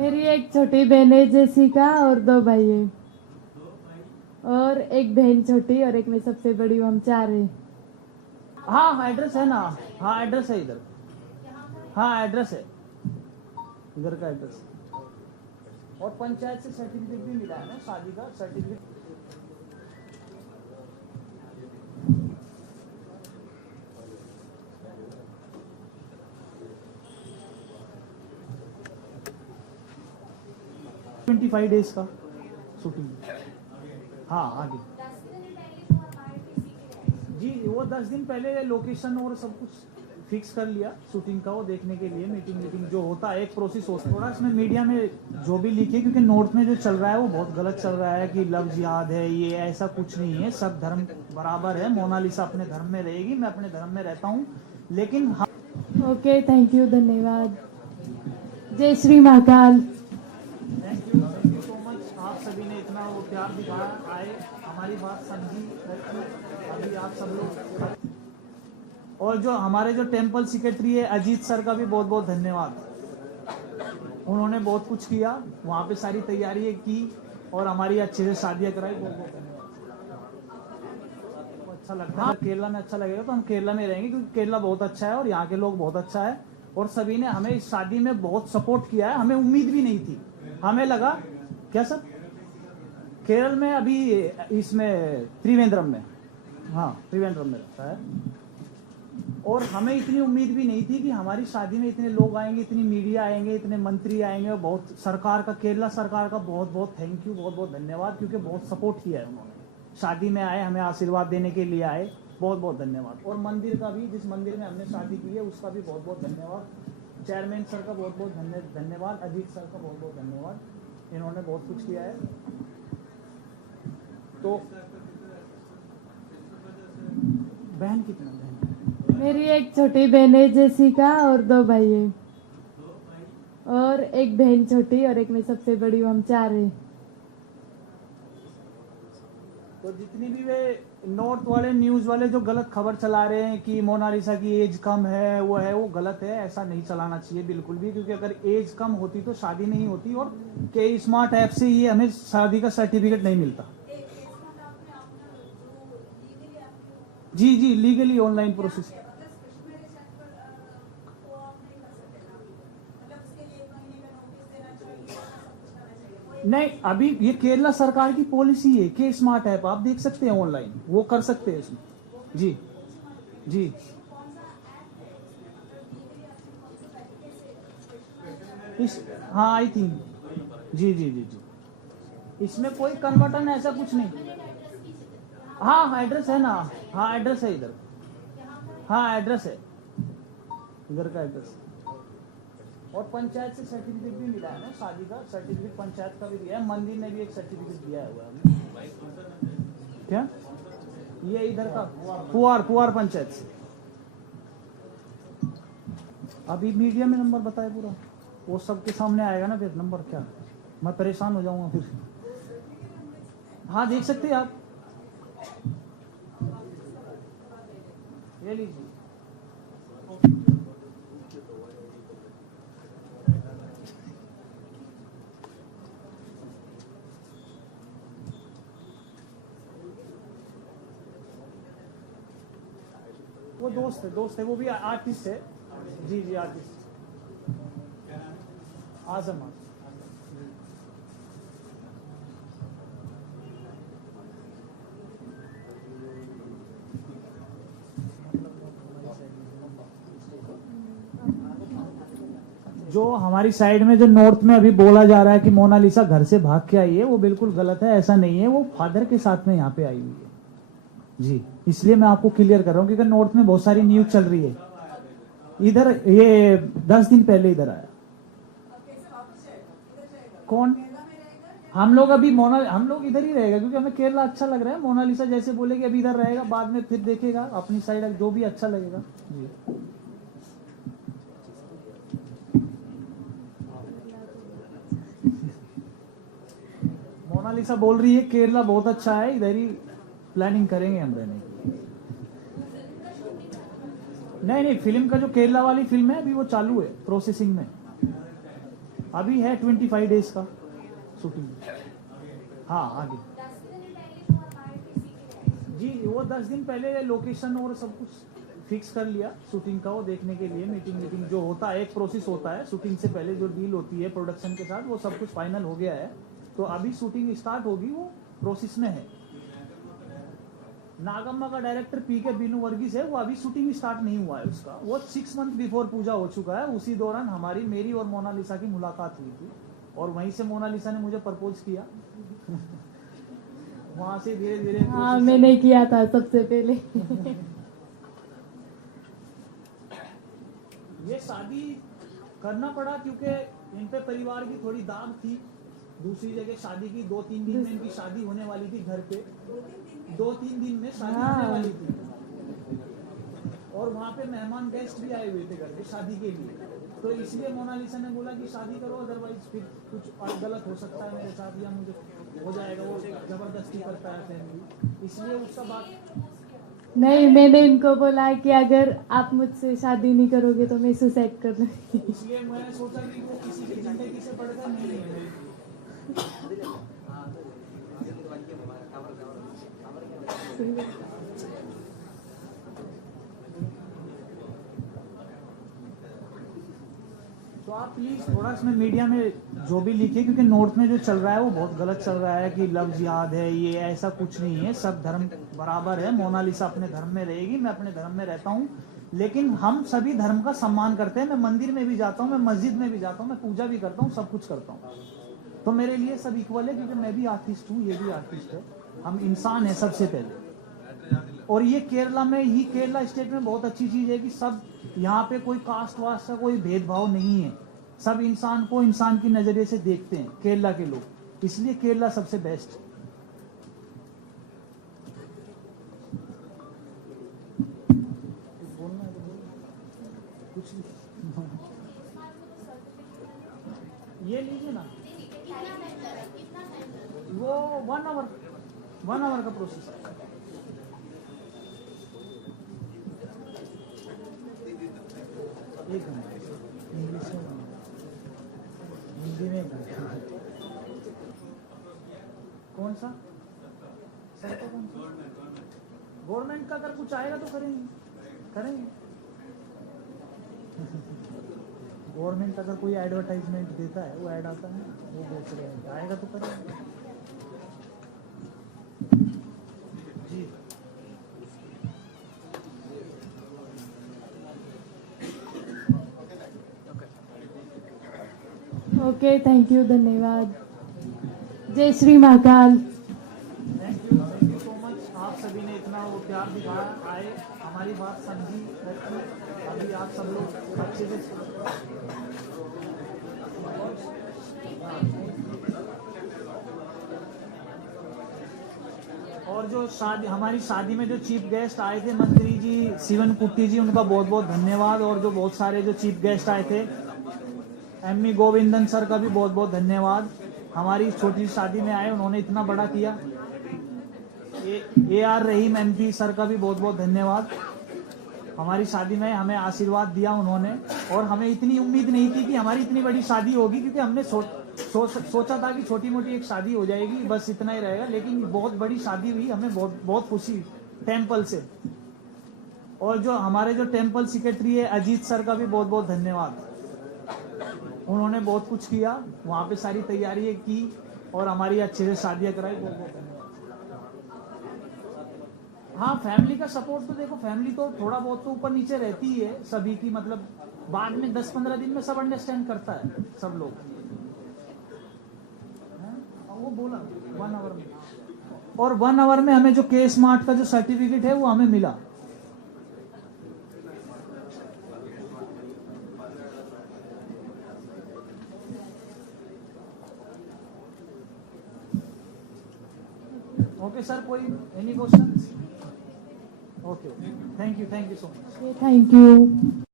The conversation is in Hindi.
मेरी एक छोटी बहन है जेसिका और दो भाई है। और एक बहन छोटी और एक मैं सबसे बड़ी हूँ, हम चार है। हाँ हाँ एड्रेस है ना। हाँ एड्रेस है इधर। हाँ एड्रेस है इधर का एड्रेस। और पंचायत से सर्टिफिकेट भी मिला है ना, शादी का सर्टिफिकेट। ट्वेंटी 25 डेज का शूटिंग। हाँ आगे जी, वो 10 दिन पहले लोकेशन और सब कुछ फिक्स कर लिया शूटिंग का, वो देखने के लिए मीटिंग जो होता है एक प्रोसेस होता है। थोड़ा इसमें मीडिया में जो भी लिखे, क्योंकि नॉर्थ में जो चल रहा है वो बहुत गलत चल रहा है कि लव जिहाद है, ये ऐसा कुछ नहीं है। सब धर्म बराबर है। मोनालिसा अपने धर्म में रहेगी, मैं अपने धर्म में रहता हूँ, लेकिन ओके, थैंक यू, धन्यवाद। जय Shri Mahakal. Thank you so much. आप सभी ने इतना वो प्यार दिखाया, आए, हमारी बात समझी। अभी आप सब लोग, और जो हमारे जो टेम्पल सेक्रेटरी है अजीत सर का भी बहुत बहुत धन्यवाद। उन्होंने बहुत कुछ किया, वहाँ पे सारी तैयारी की और हमारी अच्छे से शादियाँ कराई। बहुत बहुत धन्यवाद। अच्छा लगता है, केरला में अच्छा लगेगा तो हम केरला में रहेंगे, क्योंकि केरला बहुत अच्छा है और यहाँ के लोग बहुत अच्छा है। और सभी ने हमें इस शादी में बहुत सपोर्ट किया है। हमें उम्मीद भी नहीं थी, हमें लगा क्या सर केरल में अभी इसमें त्रिवेंद्रम में, हाँ त्रिवेंद्रम में रहता है। और हमें इतनी उम्मीद भी नहीं थी कि हमारी शादी में इतने लोग आएंगे, इतनी मीडिया आएंगे, इतने मंत्री आएंगे। और बहुत सरकार का, केरला सरकार का बहुत बहुत थैंक यू, बहुत बहुत धन्यवाद, क्योंकि बहुत सपोर्ट किया है उन्होंने। शादी में आए, हमें आशीर्वाद देने के लिए आए, बहुत बहुत धन्यवाद। और मंदिर का भी, जिस मंदिर में हमने शादी की है उसका भी बहुत बहुत धन्यवाद। चेयरमैन सर का बहुत बहुत धन्यवाद। अजीत सर का बहुत बहुत धन्यवाद, इन्होंने बहुत कुछ किया है। तो बहन कितना बहन? मेरी एक छोटी बहन है जेसिका और दो भाई है। और एक बहन छोटी और एक मैं सबसे बड़ी हूँ, हम चार है। तो जितनी भी वे नॉर्थ वाले न्यूज वाले जो गलत खबर चला रहे हैं कि मोनालिसा की एज कम है, वो गलत है। ऐसा नहीं चलाना चाहिए बिल्कुल भी, क्योंकि अगर एज कम होती तो शादी नहीं होती। और के स्मार्ट ऐप से ये हमें शादी का सर्टिफिकेट नहीं मिलता। जी जी, लीगली ऑनलाइन प्रोसेस। नहीं, अभी ये केरला सरकार की पॉलिसी है के स्मार्ट ऐप, आप देख सकते हैं ऑनलाइन, वो कर सकते हैं इसमें। जी जी, हाँ आई थिंक, जी जी जी जी, इसमें कोई कन्वर्टन ऐसा कुछ नहीं। हाँ हाँ एड्रेस है ना। हाँ एड्रेस है इधर। हाँ एड्रेस है इधर का एड्रेस। और पंचायत से सर्टिफिकेट भी मिला है ना, शादी का सर्टिफिकेट पंचायत का भी दिया है। मंदिर ने भी एक सर्टिफिकेट दिया हुआ है। क्या ये इधर का पुआर पंचायत से। अभी मीडिया में नंबर बताया पूरा, वो सबके सामने आएगा ना फिर नंबर। क्या मैं परेशान हो जाऊंगा फिर। हाँ देख सकते हैं आप, ये लीजिए। वो दोस्त है, वो भी आर्टिस्ट है। जी जी आर्टिस्ट आजम। जो हमारी साइड में जो नॉर्थ में अभी बोला जा रहा है कि मोनालिसा घर से भाग के आई है, वो बिल्कुल गलत है। ऐसा नहीं है, वो फादर के साथ में यहाँ पे आई हुई है जी। इसलिए मैं आपको क्लियर कर रहा हूँ, क्योंकि नॉर्थ में बहुत सारी न्यूज चल रही है। इधर ये 10 दिन पहले इधर आया। कौन? हम लोग अभी हम लोग इधर ही रहेगा, क्योंकि हमें केरला अच्छा लग रहा है। मोनालिसा जैसे बोलेगी अभी इधर रहेगा, बाद में फिर देखेगा अपनी साइड जो भी अच्छा लगेगा जी। मोनालिसा बोल रही है केरला बहुत अच्छा है, इधर ही प्लानिंग करेंगे हम रहने की। नहीं नहीं, फिल्म का जो केरला वाली फिल्म है अभी वो चालू है, प्रोसेसिंग में। अभी है 25 डेज का शूटिंग। हाँ आगे जी, वो 10 दिन पहले लोकेशन और सब कुछ फिक्स कर लिया शूटिंग का, वो देखने के लिए मीटिंग जो होता है, एक प्रोसेस होता है शूटिंग से पहले जो डील होती है प्रोडक्शन के साथ, वो सब कुछ फाइनल हो गया है। तो अभी शूटिंग स्टार्ट होगी, वो प्रोसेस में है। नागम्मा का डायरेक्टर पीके बीनू वर्गीस है, वो अभी शूटिंग स्टार्ट नहीं हुआ है उसका, वो 6 मंथ बिफोर पूजा हो चुका है। उसी दौरान मेरी और मोनालिसा की मुलाकात हुई थी, और वहीं से मोनालिसा ने मुझे प्रपोज किया। वहां से धीरे धीरे हाँ मैंने किया था सबसे पहले। ये शादी करना पड़ा क्योंकि इन पे परिवार की थोड़ी दाग थी। दूसरी जगह शादी की 2-3 दिन में इनकी शादी होने वाली थी घर पे, 2-3 दिन में शादी होने वाली थी, और वहाँ पे मेहमान गेस्ट भी आए हुए थे घर पे शादी के लिए। तो इसलिए मोनालिसा ने बोला कि शादी करो, अदरवाइज फिर कुछ गलत हो सकता है मेरे साथ, या मुझे हो जाएगा, वो जबरदस्ती करता है फैमिली, इसलिए उसका बात नहीं, मैंने इनको बोला कि अगर आप मुझसे शादी नहीं करोगे तो मैं सुसाइड कर लूंगी। इसलिए मैंने सोचा कि वो किसी की जिंदगी से बढ़कर नहीं है। तो आप प्लीज थोड़ा इसमें मीडिया में जो भी लिखिए, क्योंकि नॉर्थ में जो चल रहा है वो बहुत गलत चल रहा है कि लव जिहाद है, ये ऐसा कुछ नहीं है। सब धर्म बराबर है, मोनालिसा अपने धर्म में रहेगी, मैं अपने धर्म में रहता हूँ, लेकिन हम सभी धर्म का सम्मान करते हैं। मैं मंदिर में भी जाता हूँ, मैं मस्जिद में भी जाता हूँ, मैं पूजा भी करता हूँ, सब कुछ करता हूँ। तो मेरे लिए सब इक्वल है, क्योंकि मैं भी आर्टिस्ट हूँ, ये भी आर्टिस्ट है, हम इंसान है सबसे पहले। और ये केरला में ही, केरला स्टेट में बहुत अच्छी चीज है कि सब यहाँ पे कोई कास्ट वास्ट का कोई भेदभाव नहीं है, सब इंसान को इंसान की नजरिए से देखते हैं केरला के लोग, इसलिए केरला सबसे बेस्ट। बोलना है तो बोलो, कुछ भी। ये लीजिए ना, वो 1 आवर का प्रोसेस है। एक मिनट, इंग्लिश में हिंदी में कौन सा सर को कौन सा गवर्नमेंट का अगर कुछ आएगा तो करेंगे। गवर्नमेंट अगर कोई एडवर्टाइजमेंट देता है, वो ऐड आता है, वो बेच रहे हैं, आएगा तो करेंगे जी। ओके, थैंक यू, धन्यवाद। जय Shri Mahakal. Thank you so much. आप सभी ने इतना वो प्यार दिखाया, आए, हमारी बात समझी, रखी। अभी आप सब लोग अच्छे से और जो हमारी शादी में जो चीफ गेस्ट आए थे, मंत्री जी शिवन कुट्टी जी, उनका बहुत बहुत धन्यवाद। और जो बहुत सारे जो चीफ गेस्ट आए थे, एम गोविंदन सर का भी बहुत बहुत धन्यवाद। हमारी छोटी शादी में आए, उन्होंने इतना बड़ा किया। AR रहीम MP सर का भी बहुत बहुत धन्यवाद। हमारी शादी में हमें आशीर्वाद दिया उन्होंने, और हमें इतनी उम्मीद नहीं थी कि हमारी इतनी बड़ी शादी होगी, क्योंकि हमने सोचा था कि छोटी मोटी एक शादी हो जाएगी, बस इतना ही रहेगा, लेकिन बहुत बड़ी शादी हुई, हमें बहुत बहुत खुशी टेम्पल से। और जो हमारे जो टेम्पल सेक्रेटरी है अजीत सर का भी बहुत बहुत धन्यवाद, उन्होंने बहुत कुछ किया, वहाँ पे सारी तैयारियां की और हमारी अच्छे से शादियां कराई। बहुत बहुत धन्यवाद। हाँ, फैमिली का सपोर्ट तो देखो, फैमिली तो थोड़ा बहुत तो ऊपर नीचे रहती ही है सभी की, मतलब बाद में 10-15 दिन में सब अंडरस्टैंड करता है सब लोग। वो बोला 1 आवर में, और 1 आवर में हमें जो के स्मार्ट का जो सर्टिफिकेट है वो हमें मिला। ओके सर, कोई any question? Okay, thank you so much. Thank you.